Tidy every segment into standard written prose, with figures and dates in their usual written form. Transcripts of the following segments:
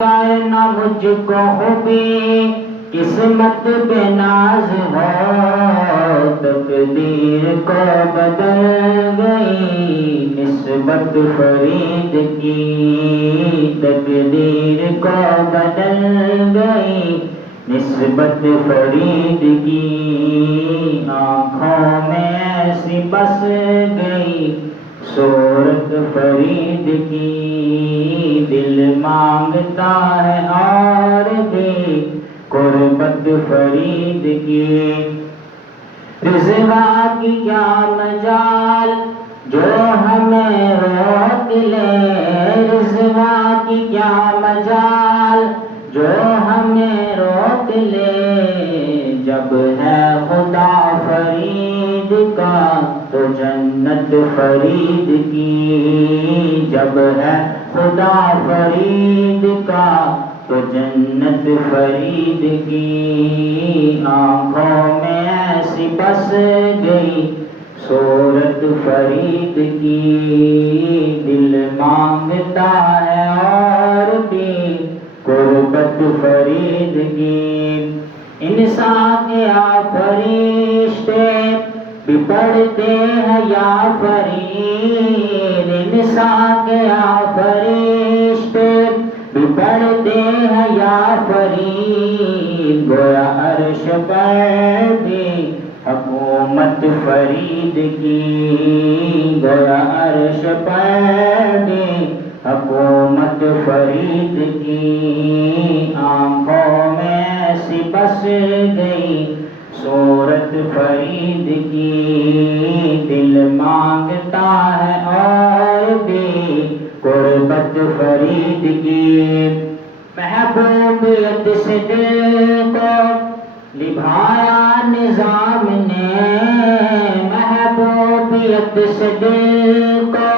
نہ مجھ کو خوبی قسمت پہ ناز ہو، تقدیر کو بدل گئی نسبت فرید کی، تقدیر کو بدل گئی نسبت فرید کی، آنکھوں میں ایسی بس گئی صورت فرید کی، دل مانگتا ہے اور بھی قربت فرید کی، رضوا کی کیا مجال جو ہمیں روک لے، رضوا کی کیا مجال جو ہمیں روک لے، جب ہے خدا فرید کا تو جنت فرید کی، جب ہے خدا فرید کا تو جنت فرید کی، آنکھوں میں ایسی بس گئی صورت فرید کی، دل مانگتا ہے اور بھی قربت فرید کی، انسان یا فرشتے بھی پڑھتے ہیں یا فرید، انسان یا فرشتے بھی پڑھتے ہیں یا فرید، گویا عرش پر بھی حکومت فرید کی، گویا عرش پر بھی حکومت فرید کی، آنکھوں میں ایسی بس گئی صورت فرید کی، دل مانگتا ہے اور بھی قربت فرید کی، محبوبیت سے دل کو لبھایا نظام نے، محبوبیت سے دل کو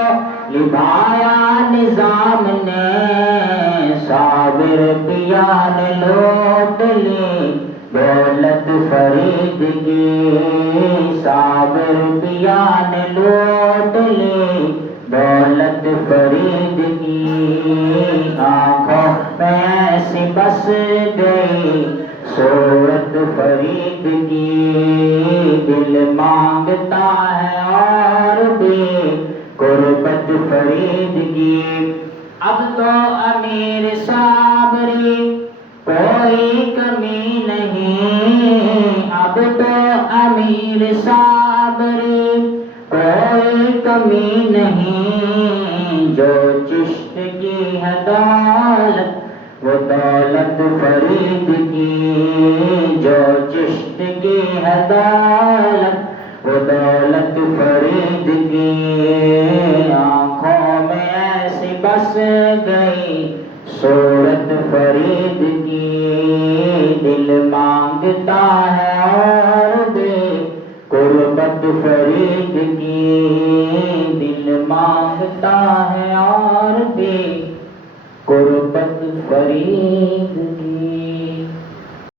لبھایا نظام نے، صابر پیا نے لوٹ لی دولت فرید کی، صابر پیا نے لوٹ لی دولت فرید کی، آنکھوں میں ایسی بس گئی صورت فرید کی، دل مانگتا ہے اور بھی قربت فرید کی، اب تو امیر صابری کوئی کمی نہیں، اب تو امیر صابری کوئی کمی نہیں، جو چشت کی ہے دولت وہ دولت فرید کی، جو چشت کی ہے دولت وہ دولت فرید کی، آنکھوں میں ایسی بس گئی صورت فرید کی، دل مانگتا ہے اور بھی قربت فرید کی، دل مانگتا ہے اور بھی قربت فرید کی۔